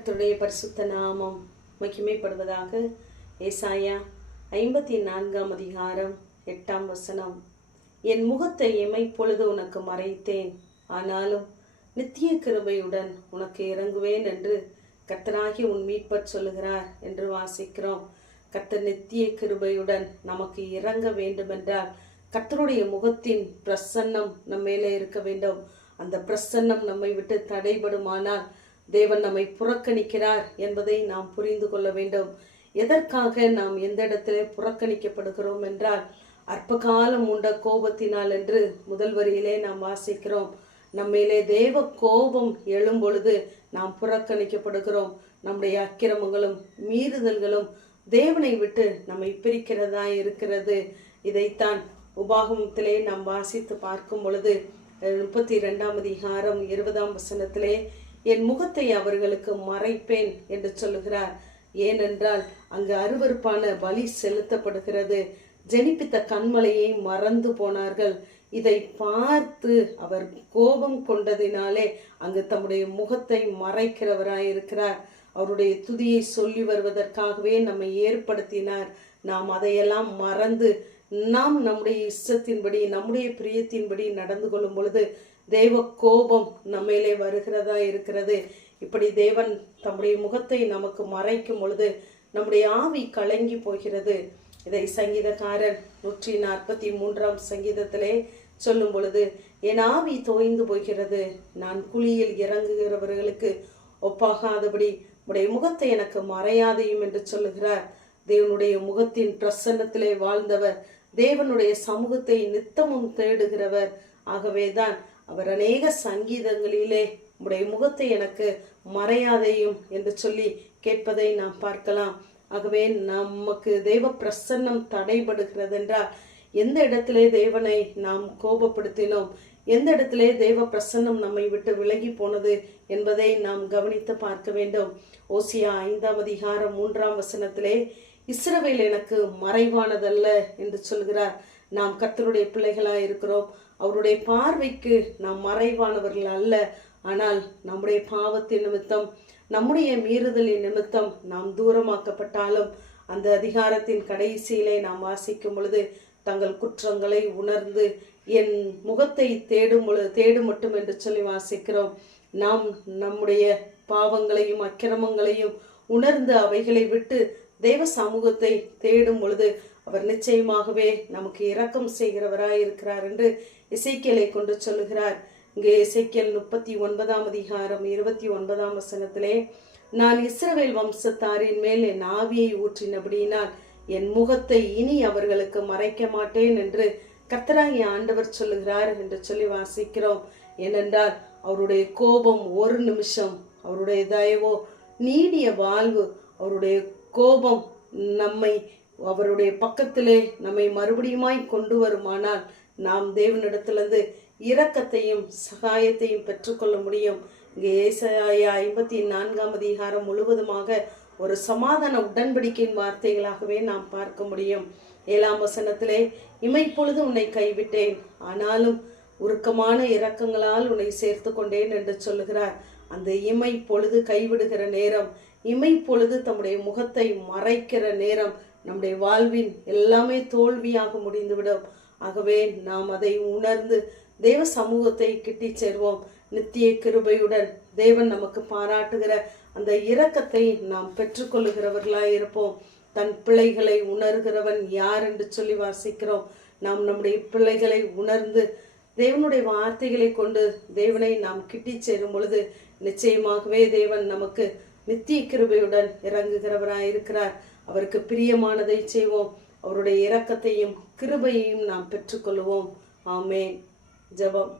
கர்த்தருடைய பரிசுத்த நாமம் மகிமைப்படுவதாக ஏசாயா ஐம்பத்தி நான்காம் அதிகாரம் எட்டாம் வசனம். என் முகத்தை எமைப்பொழுது உனக்கு மறைத்தேன். ஆனாலும் நித்திய கிருபையுடன் உனக்கு இறங்குவேன் என்று கர்த்தராகி உன் மீட்பர் சொல்லுகிறார் என்று வாசிக்கிறோம். கர்த்தர் நித்திய கிருபையுடன் நமக்கு இறங்க வேண்டுமென்றால் கர்த்தருடைய முகத்தின் பிரசன்னம் நம்ம மேலே இருக்க வேண்டும். அந்த பிரசன்னம் நம்மை விட்டு தடைபடுமானால் தேவன் நம்மை புறக்கணிக்கிறார் என்பதை நாம் புரிந்து கொள்ள வேண்டும். எதற்காக நாம் எந்த இடத்திலே புறக்கணிக்கப்படுகிறோம் என்றால் அற்ப காலம் உண்ட கோபத்தினால் என்று முதல் வரியிலே நாம் வாசிக்கிறோம். நம்மிலே தேவ கோபம் எழும் பொழுது நாம் புறக்கணிக்கப்படுகிறோம். நம்முடைய அக்கிரமங்களும் மீறுதல்களும் தேவனை விட்டு நம்மை பிரிக்கிறதா இருக்கிறது. இதைத்தான் உபாகமத்திலே நாம் வாசித்து பார்க்கும் பொழுது முப்பத்தி இரண்டாம் அதிகாரம் இருபதாம் வசனத்திலே என் முகத்தை அவர்களுக்கு மறைப்பேன் என்று சொல்லுகிறார். ஏனென்றால் அங்கு அருவருப்பான பலி செலுத்தப்படுகிறது. ஜெனிப்பித்த கண்மலையை மறந்து போனார்கள். இதை பார்த்து அவர் கோபம் கொண்டதினாலே அங்கு தம்முடைய முகத்தை மறைக்கிறவராயிருக்கிறார். அவருடைய துதியை சொல்லி வருவதற்காகவே நம்மை ஏற்படுத்தினார். நாம் அதையெல்லாம் மறந்து நாம் நம்முடைய இஷ்டத்தின்படி நம்முடைய பிரியத்தின்படி நடந்து கொள்ளும் பொழுது தெய்வ கோபம் நம்மேலே வருகிறதா இருக்கிறது. இப்படி தேவன் தம்முடைய முகத்தை நமக்கு மறைக்கும் பொழுது நம்முடைய ஆவி கலங்கி போகிறது. இதை சங்கீதக்காரர் நூற்றி நாற்பத்தி மூன்றாம் சங்கீதத்திலே சொல்லும் பொழுது என் ஆவி தோய்ந்து போகிறது. நான் குழியில் இறங்குகிறவர்களுக்கு ஒப்பாகாதபடி உடைய முகத்தை எனக்கு மறையாதையும் என்று சொல்லுகிறார். தேவனுடைய முகத்தின் பிரசன்னத்திலே வாழ்ந்தவர் தேவனுடைய சமூகத்தை நித்தமும் தேடுகிறவர். ஆகவேதான் அவர் அநேக சங்கீதங்களிலே உடைய முகத்தை எனக்கு மறையாதையும் என்று சொல்லி கேட்பதை நாம் பார்க்கலாம். ஆகவே நமக்கு தெய்வ பிரசன்னம் தடைபடுகிறது என்றால் எந்த இடத்திலே தேவனை நாம் கோபப்படுத்தினோம் எந்த இடத்திலே தெய்வ பிரசன்னம் நம்மை விட்டு விலகி போனது என்பதை நாம் கவனித்து பார்க்க வேண்டும். ஓசியா ஐந்தாம் அதிகாரம் மூன்றாம் வசனத்திலே இஸ்ரவேல் எனக்கு மறைவானதல்ல என்று சொல்கிறார். நாம் கத்தருடைய பிள்ளைகளாக இருக்கிறோம். அவருடைய பார்வைக்கு நாம் மறைவானவர்கள் அல்ல. ஆனால் நம்முடைய பாவத்தின் நிமித்தம் நம்முடைய மீறுதலின் நிமித்தம் நாம் தூரமாக்கப்பட்டாலும் அந்த அதிகாரத்தின் கடைசியிலே நாம் வாசிக்கும் பொழுது தங்கள் குற்றங்களை உணர்ந்து என் முகத்தை தேடும் பொழுது தேடும் மட்டும் என்று சொல்லி வாசிக்கிறோம். நாம் நம்முடைய பாவங்களையும் அக்கிரமங்களையும் உணர்ந்து அவைகளை விட்டு தெய்வ சமூகத்தை தேடும் பொழுது அவர் நிச்சயமாகவே நமக்கு இரக்கம் செய்கிறவராய் இருக்கிறார் என்று இசைக்கியலை கொண்டு சொல்லுகிறார். இங்கே இசைக்கியல் முப்பத்தி ஒன்பதாம் அதிகாரம் இருபத்தி ஒன்பதாம் வசனத்திலே நான் இஸ்ரவேல் வம்சத்தாரின் மேல் என் ஆவியை ஊற்றினபடியினால் என் முகத்தை இனி அவர்களுக்கு மறைக்க மாட்டேன் என்று கர்த்தராகிய ஆண்டவர் சொல்லுகிறார் என்று சொல்லி வாசிக்கிறோம். ஏனென்றால் அவருடைய கோபம் ஒரு நிமிஷம் அவருடைய தயவோ நீடிய வாழ்வு அவருடைய கோபம் நம்மை அவருடைய பக்கத்திலே நம்மை மறுபடியுமாய் கொண்டு வருமானால் நாம் தேவனிடத்திலிருந்து இரக்கத்தையும் சகாயத்தையும் பெற்றுக்கொள்ள முடியும். இங்கே ஏசாயா ஐம்பத்தி நான்காம் அதிகாரம் முழுவதுமாக ஒரு சமாதான உடன்படிக்கையின் வார்த்தைகளாகவே நாம் பார்க்க முடியும். ஏழாம் வசனத்திலே இமைப்பொழுது உன்னை கைவிட்டேன் ஆனாலும் உருக்கமான இரக்கங்களால் உன்னை சேர்த்து கொண்டேன் என்று சொல்லுகிறார். அந்த இமை பொழுது கைவிடுகிற நேரம் இமை பொழுது தம்முடைய முகத்தை மறைக்கிற நேரம் நம்முடைய வாழ்வின் எல்லாமே தோல்வியாக முடிந்துவிடும். ஆகவே நாம் அதை உணர்ந்து தேவ சமூகத்தை கிட்டி சேர்வோம். நித்திய கிருபையுடன் தேவன் நமக்கு பாராட்டுகிற அந்த இரக்கத்தை நாம் பெற்றுக்கொள்ளுகிறவர்களாக இருப்போம். தன் பிள்ளைகளை உணர்கிறவன் யார் என்று சொல்லி வாசிக்கிறோம். நாம் நம்முடைய பிள்ளைகளை உணர்ந்து தேவனுடைய வார்த்தைகளை கொண்டு தேவனை நாம் கிட்டி சேரும் பொழுது நிச்சயமாகவே தேவன் நமக்கு நித்திய கிருபையுடன் இறங்குகிறவராய் இருக்கிறார். அவருக்கு பிரியமானதை செய்வோம். அவருடைய இரக்கத்தையும் கிருபையையும் நாம் பெற்றுக்கொள்வோம். ஆமேன். ஜெபம்.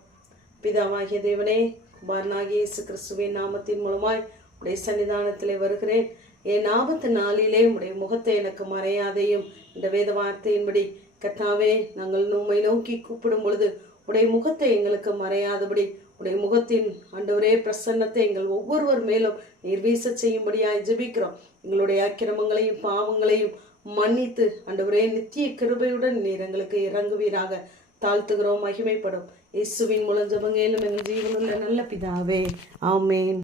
பிதாவாகிய தேவனே குமாரனாகிய இயேசு கிறிஸ்துவின் நாமத்தின் மூலமாய் உடைய சன்னிதானத்திலே வருகிறேன். என் ஆபத்து நாளிலே உடைய முகத்தை எனக்கு மறையாதையும். இந்த வேத வார்த்தையின்படி கத்தாவே நாங்கள் உண்மை நோக்கி கூப்பிடும் பொழுது உடைய முகத்தை எங்களுக்கு மறையாதபடி உடைய முகத்தின் ஆண்டவரே பிரசன்னத்தை எங்கள் ஒவ்வொருவர் மேலும் நிர்வீச செய்யும்படியாக செய்யும்படியாய் ஜெபிக்கிறோம். எங்களுடைய அக்கிரமங்களையும் பாவங்களையும் மன்னித்து ஆண்டவரே நித்திய கிருபையுடன் நீர் எங்களுக்கு இறங்குவீராக. தாழ்த்துகிறோம் மகிமைப்படும். இயேசுவின் மூலம் ஜபங்கேலும் எங்கள் ஜீவனுள்ள நல்ல பிதாவே ஆமேன்.